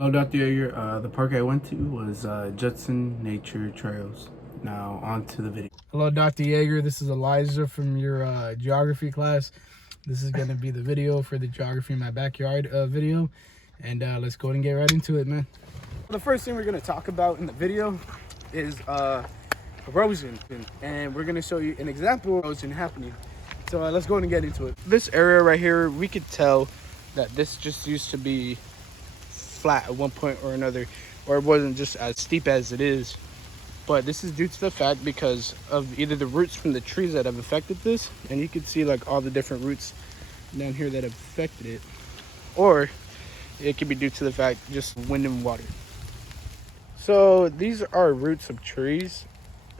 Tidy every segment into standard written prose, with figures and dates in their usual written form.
Hello, Dr. Yeager. The park I went to was Judson Nature Trails. Now, on to the video. Hello, Dr. Yeager. This is Elijah from your geography class. This is going to be the video for the geography in my backyard video. And let's go ahead and get right into it, man. The first thing we're going to talk about in the video is erosion. And we're going to show you an example of erosion happening. So let's go ahead and get into it. This area right here, we could tell that this just used to be flat at one point or another, or it wasn't just as steep as it is. But this is due to the fact because of either the roots from the trees that have affected this, and you can see like all the different roots down here that have affected it, or it could be due to the fact just wind and water. So these are roots of trees.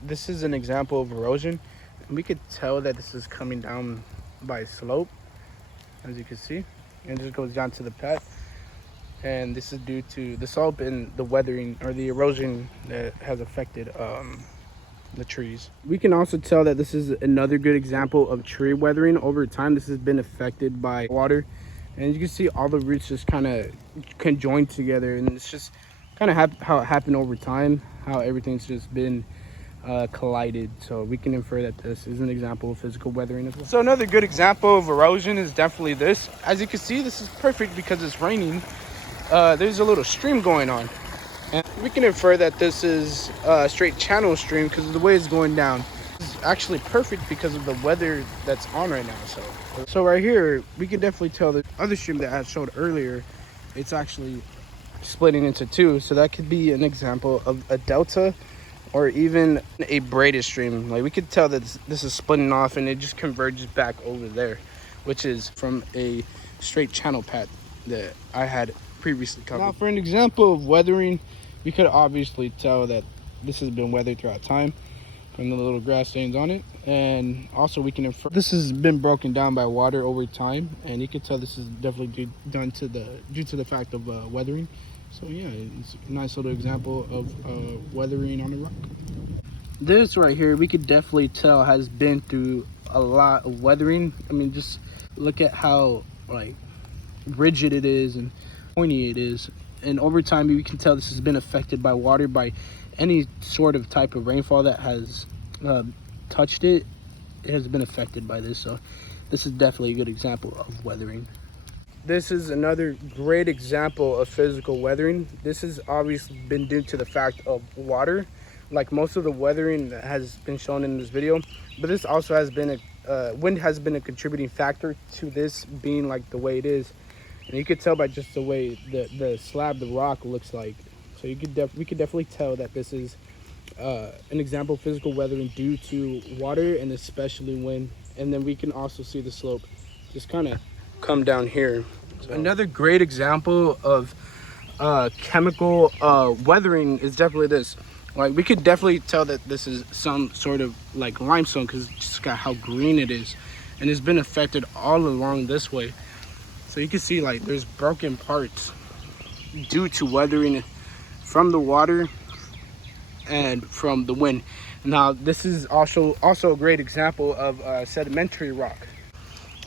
This is an example of erosion, and we could tell that this is coming down by a slope, as you can see, and it just goes down to the path. And this is due to the slope and the weathering or the erosion that has affected the trees. We can also tell that this is another good example of tree weathering over time. This has been affected by water, and you can see all the roots just kind of conjoined together, and it's just kind of how it happened over time, how everything's just been collided. So we can infer that this is an example of physical weathering as well. So another good example of erosion is definitely this. As you can see, this is perfect because it's raining. There's a little stream going on, and we can infer that this is a straight channel stream because of the way it's going down. It's actually perfect because of the weather that's on right now. So right here, we can definitely tell the other stream that I showed earlier, it's actually splitting into two. So that could be an example of a delta or even a braided stream. Like we could tell that this is splitting off and it just converges back over there, which is from a straight channel path that I had previously covered. Now, for an example of weathering, we could obviously tell that this has been weathered throughout time from the little grass stains on it, and also we can infer this has been broken down by water over time, and you can tell this is definitely due to the fact of weathering. So yeah, it's a nice little example of weathering on a rock. This right here, we could definitely tell has been through a lot of weathering. I mean, just look at how like rigid it is and pointy it is, and over time we can tell this has been affected by water, by any sort of type of rainfall that has touched it. It has been affected by this. So this is definitely a good example of weathering. This is another great example of physical weathering. This has obviously been due to the fact of water, like most of the weathering that has been shown in this video, but this also has been wind has been a contributing factor to this being like the way it is. And you could tell by just the way the slab, the rock looks like. So we could definitely tell that this is an example of physical weathering due to water and especially wind. And then we can also see the slope just kind of come down here. So another great example of chemical weathering is definitely this. Like we could definitely tell that this is some sort of like limestone because just got how green it is, and it's been affected all along this way. So you can see like there's broken parts due to weathering from the water and from the wind. Now this is also a great example of sedimentary rock,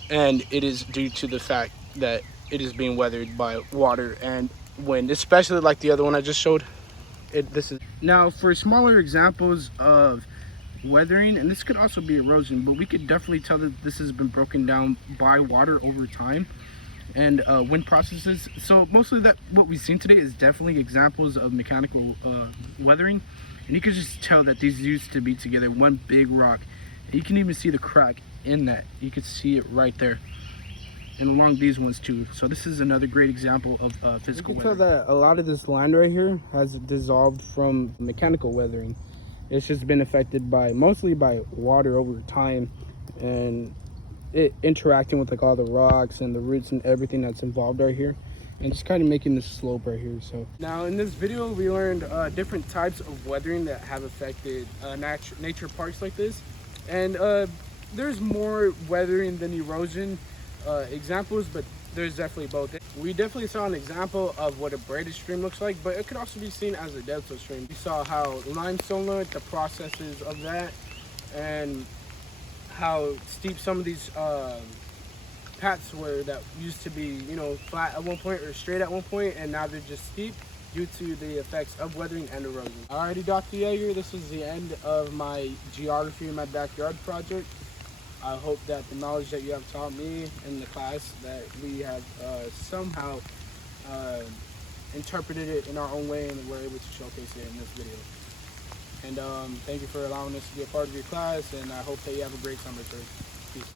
and it is due to the fact that it is being weathered by water and wind, especially like the other one I just showed. Now for smaller examples of weathering, and this could also be erosion, but we could definitely tell that this has been broken down by water over time and wind processes. So mostly that what we've seen today is definitely examples of mechanical weathering, and you can just tell that these used to be together, one big rock. And you can even see the crack in that. You can see it right there, and along these ones too. So this is another great example of physical weathering. You can tell that a lot of this land right here has dissolved from mechanical weathering. It's just been affected mostly by water over time, and it interacting with like all the rocks and the roots and everything that's involved right here, and just kind of making this slope right here. So now in this video we learned different types of weathering that have affected nature parks like this, and there's more weathering than erosion examples, but there's definitely both. We definitely saw an example of what a braided stream looks like, but it could also be seen as a delta stream. We saw how limestone looked, the processes of that, and how steep some of these paths that used to be, you know, flat at one point or straight at one point, and now they're just steep due to the effects of weathering and erosion. Alrighty, Dr. Yeager, this was the end of my geography in my backyard project. I hope that the knowledge that you have taught me in the class, that we have somehow interpreted it in our own way, and we're able to showcase it in this video. And thank you for allowing us to be a part of your class, and I hope that you have a great summer, sir.